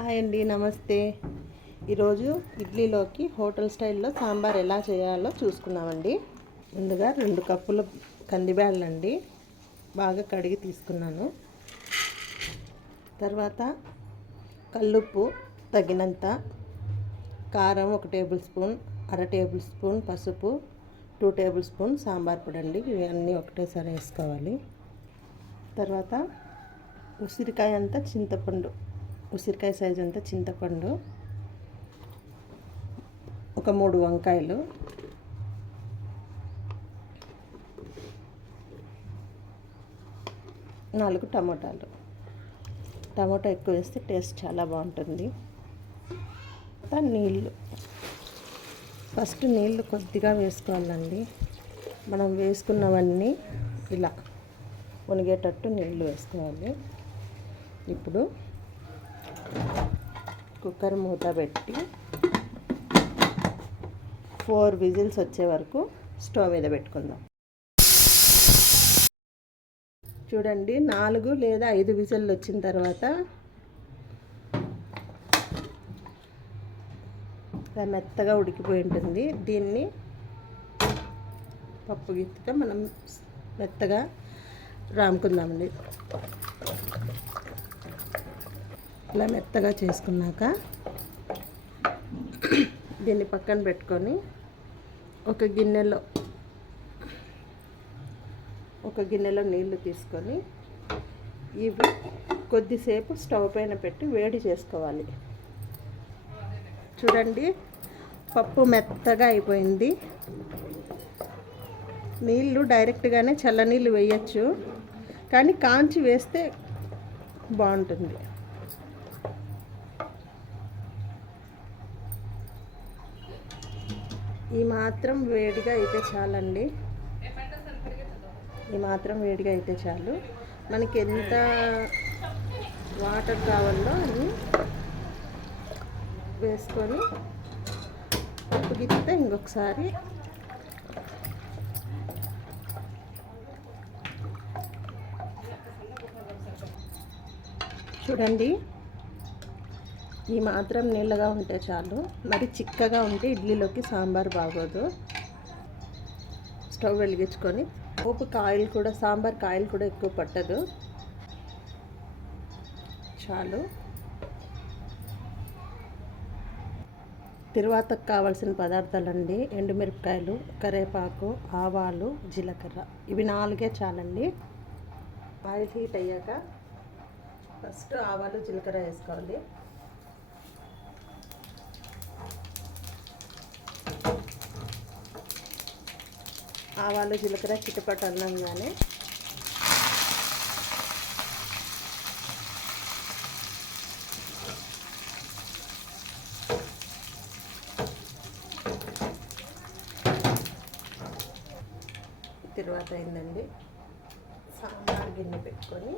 Hi అండి, నమస్తే. ఈరోజు ఇడ్లీలోకి హోటల్ స్టైల్లో సాంబార్ ఎలా చేయాలో చూసుకున్నామండి. ముందుగా 2 కప్పుల కందిబ్యాళ్ళండి బాగా కడిగి తీసుకున్నాను. తర్వాత కల్లుప్పు తగినంత, కారం 1 టేబుల్ స్పూన్, 1/2 టేబుల్ స్పూన్ పసుపు, 2 టేబుల్ స్పూన్ సాంబార్ పొడి అండి. ఇవన్నీ ఒకటేసారి వేసుకోవాలి. తర్వాత ఉసిరికాయ అంతా చింతపండు, ఉసిరికాయ సైజు అంతా చింతపండు, ఒక 3 వంకాయలు, నాలుగు టమోటాలు. టమోటా ఎక్కువ వేస్తే టేస్ట్ చాలా బాగుంటుంది. నీళ్ళు, ఫస్ట్ నీళ్ళు కొద్దిగా వేసుకోవాలండి. మనం వేసుకున్నవన్నీ ఇలా మునిగేటట్టు నీళ్ళు వేసుకోవాలి. ఇప్పుడు కుక్కర్ మూత పెట్టి 4 విజిల్స్ వచ్చే వరకు స్టవ్ మీద పెట్టుకుందాం. చూడండి, 4 లేదా 5 విజిల్లు వచ్చిన తర్వాత మెత్తగా ఉడికిపోయి ఉంటుంది. దీన్ని పప్పు గిత్తితో మనం మెత్తగా రాముకుందామండి. ఇలా మెత్తగా చేసుకున్నాక దీన్ని పక్కన పెట్టుకొని ఒక గిన్నెలో నీళ్లు తీసుకొని ఇవి కొద్దిసేపు స్టవ్ పైన పెట్టి వేడి చేసుకోవాలి. చూడండి, పప్పు మెత్తగా అయిపోయింది. నీళ్ళు డైరెక్ట్గానే చల్లనీళ్ళు వేయచ్చు, కానీ కాంచి వేస్తే బాగుంటుంది. ఈ మాత్రం వేడిగా అయితే చాలండి. ఈ మాత్రం వేడిగా అయితే చాలు. మనకి ఎంత వాటర్ కావాలో అని వేసుకొని పప్పు గిత్తే ఇంకొకసారి చూడండి, ఈ మాత్రం నీళ్ళగా ఉంటే చాలు. మరి చిక్కగా ఉంటే ఇడ్లీలోకి సాంబార్ బాగోదు. స్టవ్ వెలిగించుకొని సాంబార్ కాయలు కూడా ఎక్కువ పట్టదు, చాలు. తిరువాతకు కావాల్సిన పదార్థాలండి: ఎండుమిరపకాయలు, కరివేపాకు, ఆవాలు, జీలకర్ర. ఇవి 4 చాలండి. ఆయిల్ హీట్ అయ్యాక ఫస్ట్ ఆవాలు జీలకర్ర వేసుకోవాలి. ఆవాలు జీలకర్ర చిటపట అన్నంగానే తర్వాత అయిందండి, సాంబార్ గిన్నె పెట్టుకొని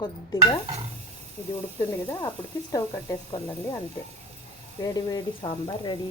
కొద్దిగా ఇది ఉడుకుతుంది కదా, అప్పటికి స్టవ్ కట్టేసుకోవాలండి. అంతే, వేడి వేడి సాంబార్ రెడీ.